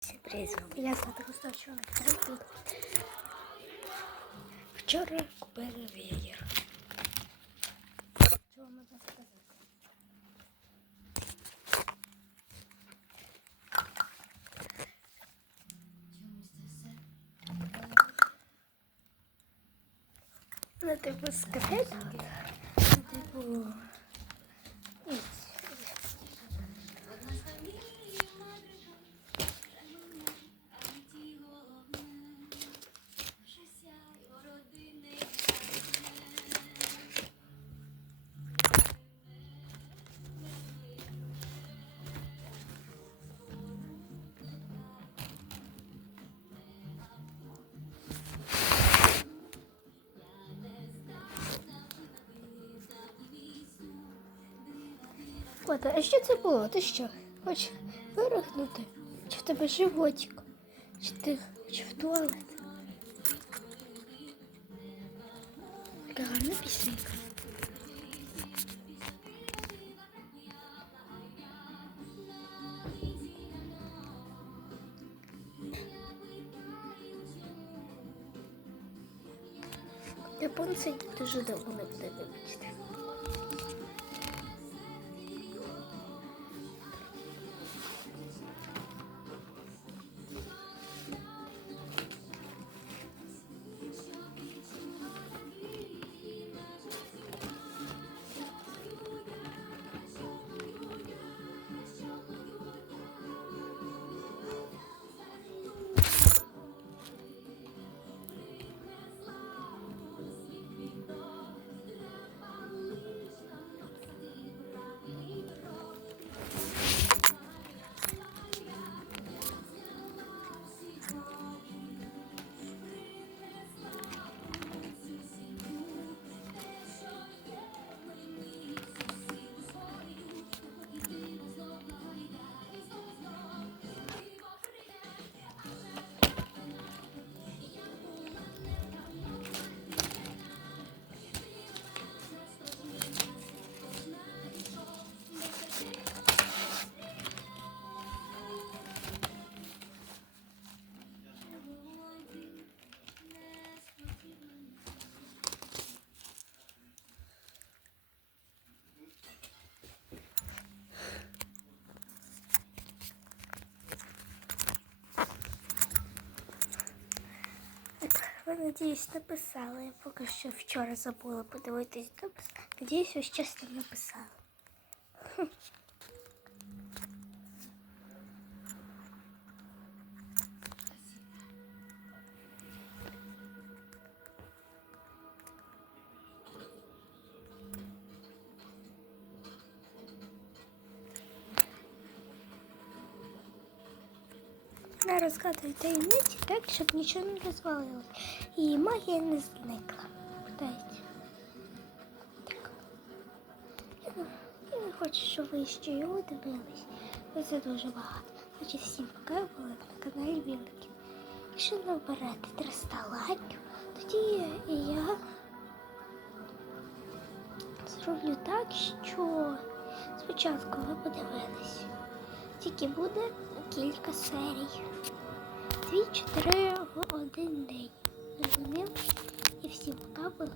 Сюрприз. Я звати Чорний. Привіт. Вчора купили веєр. Вам можна сказати? Ну, типу, скрипка. Типу. От, а що це було? Ти що? Хочеш вирахнути? Чи в тебе животик? Чи ти хочеш в туалет? Яка гарна пісенька. Японці дуже довго не буде вибачити. Ви, надіюсь, написали. Я поки що вчора забула подивитись допис. Надіюсь, ось чесно написала. Хм. Не розгадую таємниці так, щоб нічого не розвалилось. І магія не зникла. Питається. Так. Я я не хочу, щоб ви ще його дивились. Бо це дуже багато. Значить, всім пока на каналі Біликів. Якщо наберете 300 лайків, тоді я зроблю так, що спочатку ви подивились. Тільки буде кілька серій. Дві-чотири в один день. Зрозумів? І всім пока були